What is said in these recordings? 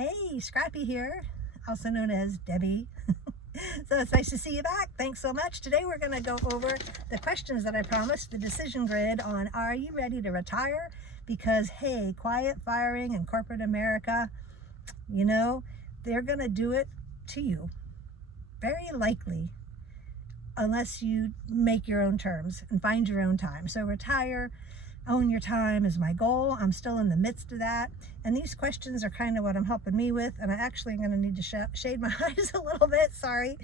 Hey, Scrappy here, also known as Debbie. So it's nice to see you back. Thanks so much. Today we're going to go over the questions that I promised, the decision grid on are you ready to retire? Because hey, quiet firing in corporate America, you know, they're going to do it to you. Very likely, unless you make your own terms and find your own time. So retire, own your time is my goal. I'm still in the midst of that. And these questions are kind of what I'm helping me with. And I actually am going to need to shade my eyes a little bit. Sorry.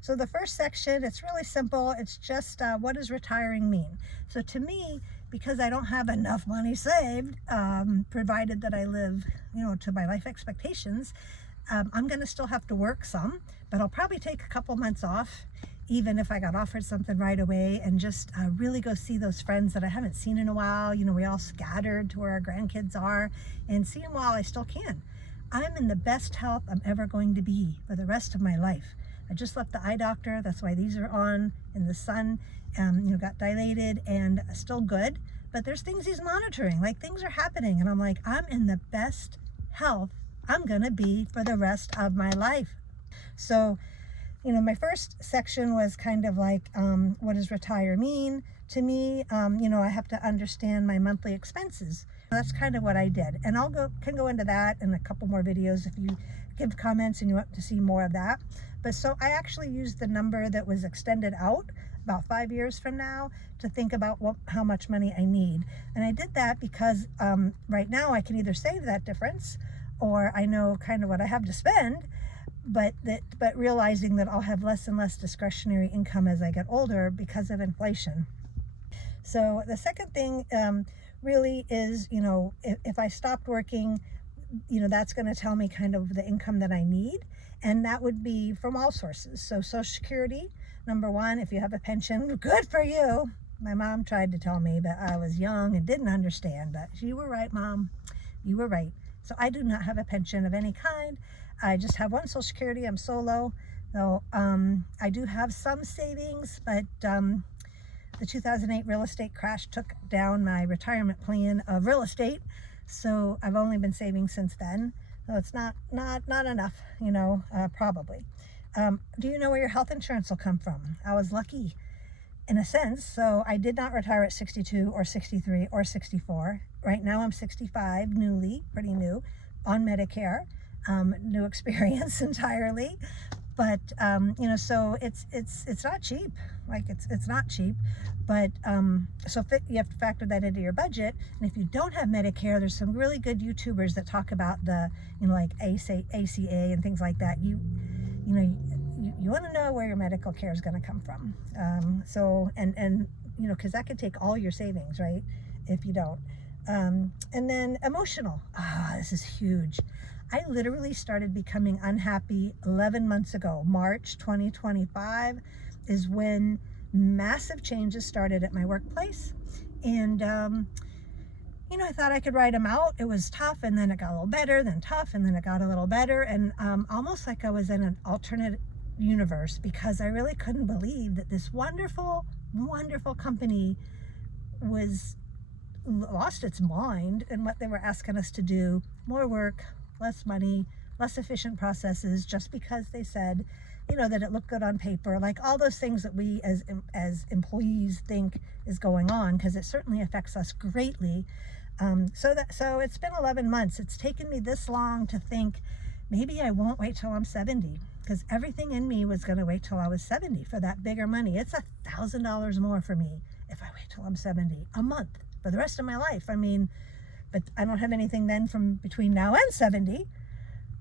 So the first section, it's really simple. It's just what does retiring mean? So to me, because I don't have enough money saved, provided that I live, to my life expectations, I'm going to still have to work some, but I'll probably take a couple months off, even if I got offered something right away, and just really go see those friends that I haven't seen in a while. We all scattered to where our grandkids are, and see them while I still can. I'm in the best health I'm ever going to be for the rest of my life. I just left the eye doctor. That's why these are on in the sun. Got dilated and still good, but there's things he's monitoring, like things are happening, and I'm like, I'm in the best health I'm gonna be for the rest of my life. So my first section was kind of like, what does retire mean to me? I have to understand my monthly expenses. That's kind of what I did. And can go into that in a couple more videos if you give comments and you want to see more of that. But so I actually used the number that was extended out about 5 years from now to think about how much money I need. And I did that because right now I can either save that difference, or I know kind of what I have to spend, but realizing that I'll have less and less discretionary income as I get older because of inflation. So the second thing really is, if I stopped working, that's going to tell me kind of the income that I need. And that would be from all sources. So Social Security, number one, if you have a pension, good for you. My mom tried to tell me, but I was young and didn't understand. But you were right, Mom. You were right. So I do not have a pension of any kind. I just have one Social Security. I'm solo. So I do have some savings, but the 2008 real estate crash took down my retirement plan of real estate. So I've only been saving since then. So it's not enough, probably. Do you know where your health insurance will come from? I was lucky in a sense. So I did not retire at 62 or 63 or 64. Right now I'm 65, pretty new, on Medicare. New experience entirely, but so it's not cheap. Like it's not cheap, but so you have to factor that into your budget. And if you don't have Medicare, there's some really good YouTubers that talk about the like ACA and things like that. You want to know where your medical care is going to come from. So because that could take all your savings, right? If you don't. And then emotional. This is huge. I literally started becoming unhappy 11 months ago. March 2025 is when massive changes started at my workplace. And, I thought I could write them out. It was tough, and then it got a little better, then tough, and then it got a little better. And almost like I was in an alternate universe, because I really couldn't believe that this wonderful, wonderful company lost its mind in what they were asking us to do. More work, less money, less efficient processes, just because they said, that it looked good on paper, like all those things that we as employees think is going on, because it certainly affects us greatly. So it's been 11 months. It's taken me this long to think maybe I won't wait till I'm 70, because everything in me was going to wait till I was 70 for that bigger money. It's $1,000 more for me if I wait till I'm 70 a month for the rest of my life. But I don't have anything then from between now and 70.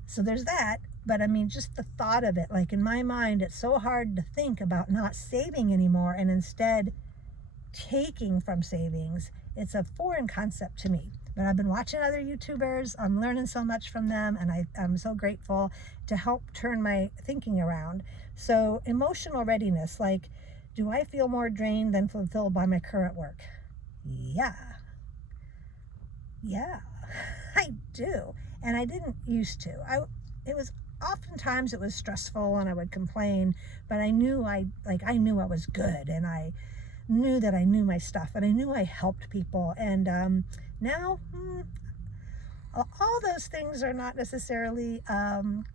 So there's that. But just the thought of it, like in my mind, it's so hard to think about not saving anymore and instead taking from savings. It's a foreign concept to me. But I've been watching other YouTubers. I'm learning so much from them, and I'm so grateful to help turn my thinking around. So emotional readiness, like, do I feel more drained than fulfilled by my current work? Yeah, I do. And I didn't used to. Oftentimes it was stressful and I would complain, but I knew I was good, and I knew that I knew my stuff, and I knew I helped people. And now all those things are not necessarily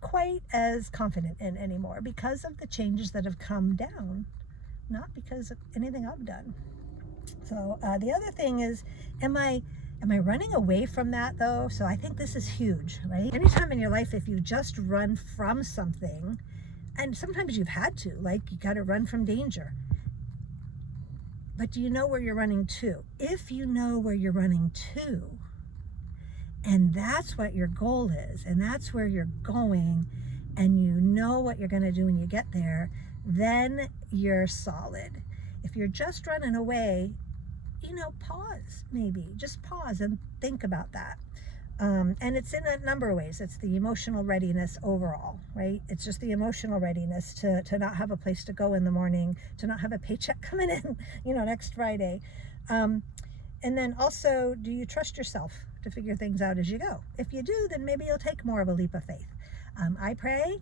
quite as confident in anymore because of the changes that have come down, not because of anything I've done. So the other thing is, am I running away from that though? So I think this is huge, right? Anytime in your life, if you just run from something, and sometimes you've had to, like you got to run from danger. But do you know where you're running to? If you know where you're running to, and that's what your goal is, and that's where you're going, and you know what you're going to do when you get there, then you're solid. If you're just running away, pause, maybe just pause and think about that. And it's in a number of ways. It's the emotional readiness overall, right? It's just the emotional readiness to not have a place to go in the morning, to not have a paycheck coming in, next Friday. And then also, do you trust yourself to figure things out as you go? If you do, then maybe you'll take more of a leap of faith. I pray,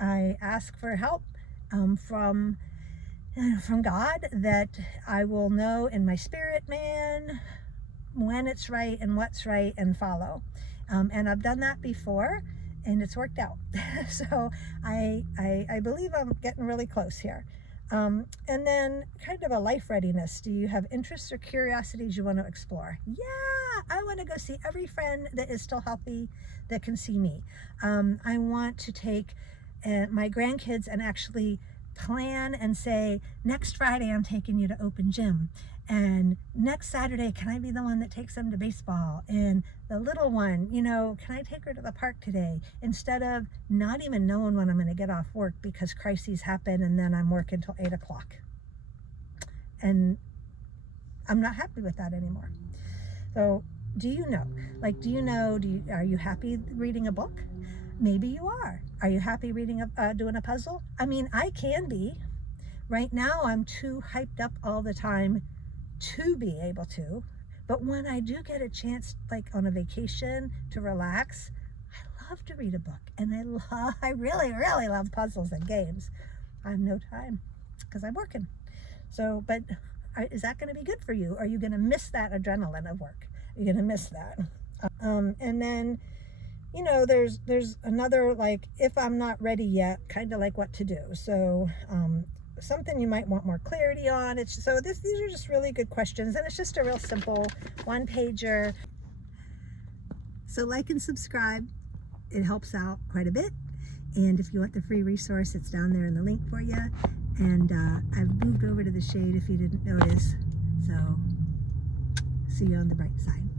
I ask for help from God, that I will know in my spirit, man, when it's right and what's right, and follow. And I've done that before and it's worked out. So I believe I'm getting really close here. And then kind of a life readiness. Do you have interests or curiosities you want to explore? Yeah, I want to go see every friend that is still healthy that can see me. I want to take my grandkids and actually plan and say, next Friday I'm taking you to open gym, and next Saturday can I be the one that takes them to baseball, and the little one, can I take her to the park today, instead of not even knowing when I'm going to get off work because crises happen and then I'm working till 8 o'clock, and I'm not happy with that anymore. So do you know, are you happy reading a book? Maybe you are. Are you happy reading doing a puzzle? I mean, I can be. Right now, I'm too hyped up all the time to be able to. But when I do get a chance, like on a vacation, to relax, I love to read a book. And I really, really love puzzles and games. I have no time because I'm working. So, but is that going to be good for you? Are you going to miss that adrenaline of work? Are you going to miss that? And then, there's another, like, if I'm not ready yet, kind of like what to do. So something you might want more clarity on. These are just really good questions, and it's just a real simple one-pager. So like and subscribe. It helps out quite a bit. And if you want the free resource, it's down there in the link for you. And I've moved over to the shade if you didn't notice. So see you on the bright side.